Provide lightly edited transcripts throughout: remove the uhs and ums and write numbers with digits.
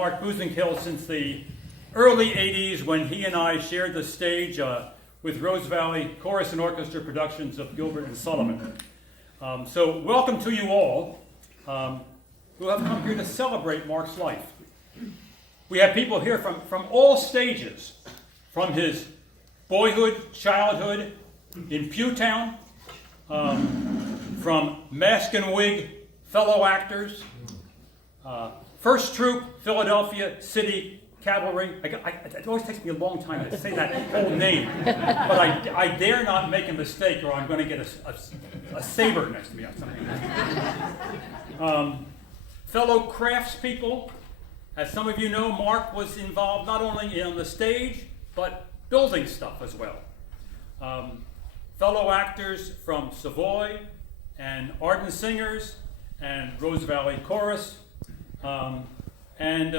Mark Busenkell since the early 80s when he and I shared the stage with Rose Valley Chorus and Orchestra productions of Gilbert and Sullivan. So welcome to you all who have come here to celebrate Mark's life. We have people here from all stages, from his boyhood, childhood in Pewtown, from mask and wig fellow actors, First Troop, Philadelphia City Cavalry. It always takes me a long time to say that whole name, but I dare not make a mistake or I'm going to get a saber next to me or something. Fellow craftspeople, as some of you know, Mark was involved not only on the stage, but building stuff as well. Fellow actors from Savoy and Arden Singers and Rose Valley Chorus, and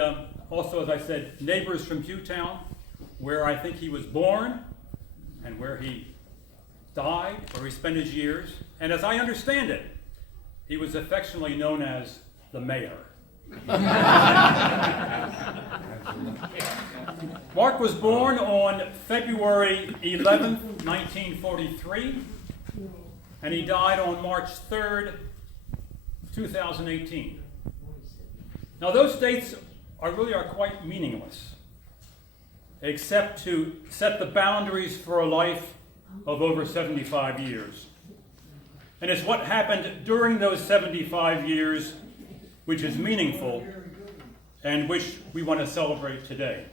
also, as I said, neighbors from Pewtown, where I think he was born and where he died, where he spent his years. And as I understand it, he was affectionately known as the mayor. Mark was born on February 11th, 1943, and he died on March 3rd, 2018. Now those dates are quite meaningless, except to set the boundaries for a life of over 75 years. And it's what happened during those 75 years which is meaningful and which we want to celebrate today.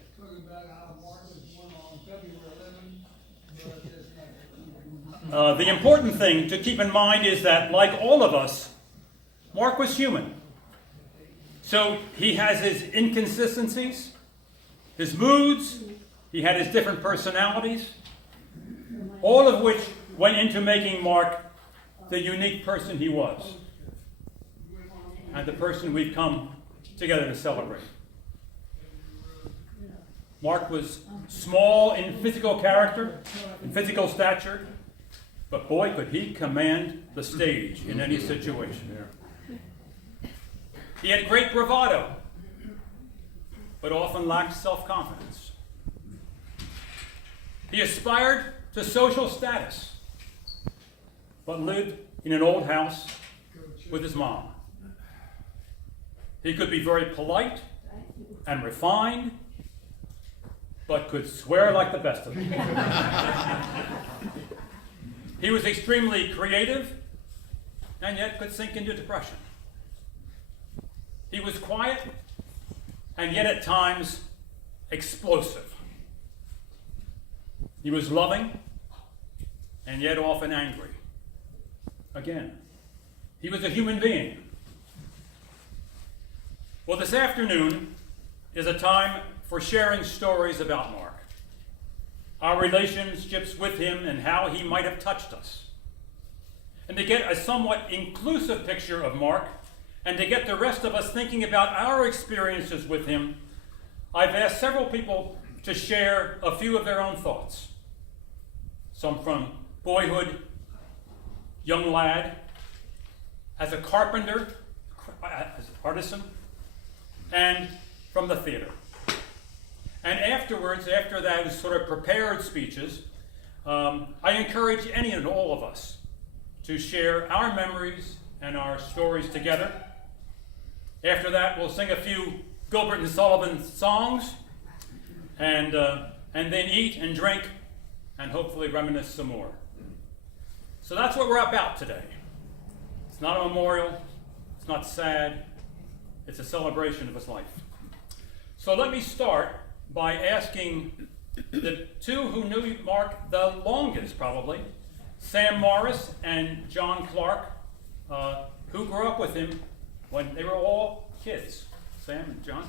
The important thing to keep in mind is that, like all of us, Mark was human. So he has his inconsistencies, his moods, he had his different personalities, all of which went into making Mark the unique person he was, and the person we've come together to celebrate. Mark was small in physical character, in physical stature, but boy, could he command the stage in any situation. He had great bravado, but often lacked self-confidence. He aspired to social status, but lived in an old house with his mom. He could be very polite and refined, but could swear like the best of them. He was extremely creative, and yet could sink into depression. He was quiet, and yet at times explosive. He was loving, and yet often angry. Again, he was a human being. Well, this afternoon is a time for sharing stories about Mark, our relationships with him and how he might have touched us, and to get a somewhat inclusive picture of Mark, and to get the rest of us thinking about our experiences with him. I've asked several people to share a few of their own thoughts. Some from boyhood, young lad, as a carpenter, as an artisan, and from the theater. And afterwards, after those sort of prepared speeches, I encourage any and all of us to share our memories and our stories together. After that, we'll sing a few Gilbert and Sullivan songs, and then eat and drink, and hopefully reminisce some more. So that's what we're about today. It's not a memorial, it's not sad, it's a celebration of his life. So let me start by asking the two who knew Mark the longest, probably, Sam Morris and John Clark, who grew up with him when they were all kids. Sam and John?